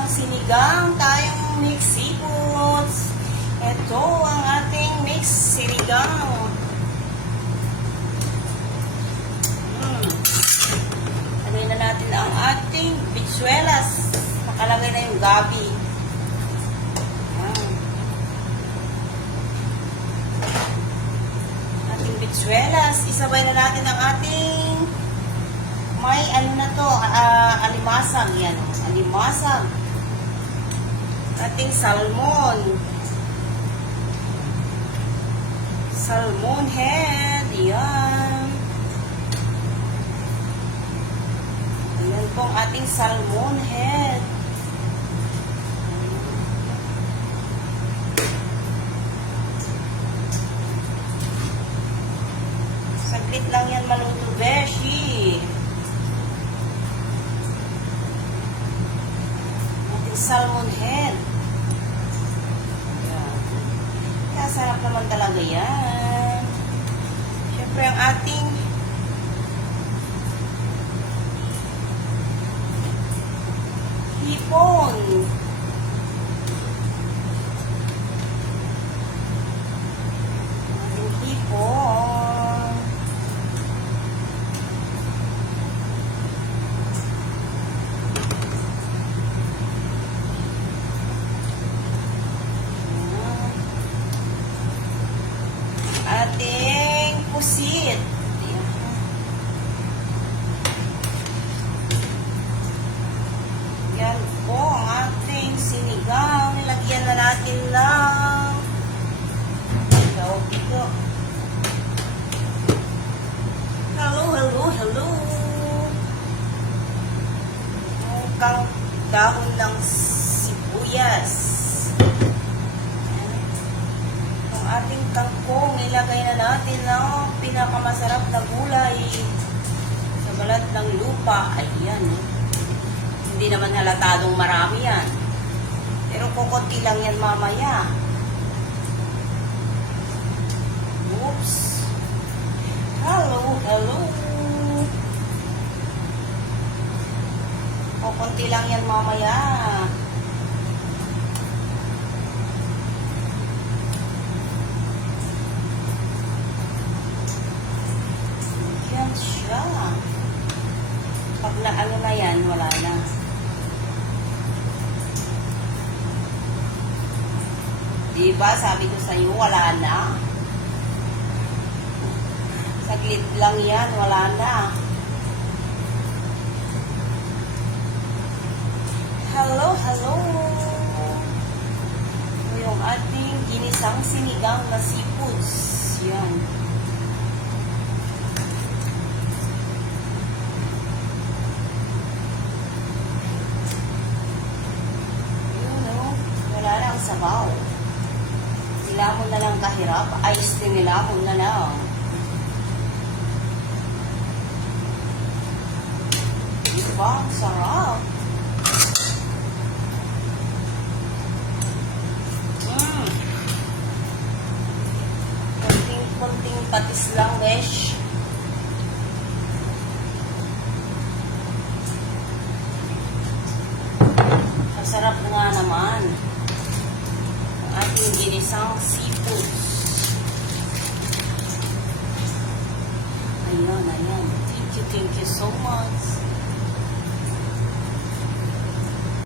ginisang sinigang, tayong mixed seafoods. Ito ang ating mixed sinigang. Lagay na natin ang ating bitsuelas. Nakalagay na yung gabi. Ating bitsuelas. Isabay na natin ang ating may ano na to, alimasag. Yan, alimasag. Ating salmon. Salmon head. Yan. Ayan po ang ating salmon head. Saglit lang yan maluto, beshi. Ating salmon head. Ayan. Kaya sarap naman talaga yan. Siyempre ang ating hipon. Ating hipon. Ating pusit. Yan po ang ating sinigang. Nilagyan na natin lang. Ito. Hello, hello, hello. Mukhang dahon ng sibuyas. Ang ating kangkong, ilagay na natin ang pinakamasarap na gulay sa balat ng lupa. Ayan, hindi naman halatadong marami yan. Pero kukunti lang yan mamaya. Oops. Hello, hello. Kukunti lang yan mamaya. Yan siya. Pag naano na yan, wala na. Diba, sabi ko sa iyo, wala na. Saglit lang yan, wala na. Hello, hello. Ito yung ating ginisang sinigang na seafoods. Yan. Wala na ang sabaw. Nilamon na lang kahirap. Ice din nilamon na lang. Diba? Sarap. Kunting patis lang, besh. Masarap nga naman ang ating ginisang seafoods. Ayan, ayan. Thank you so much.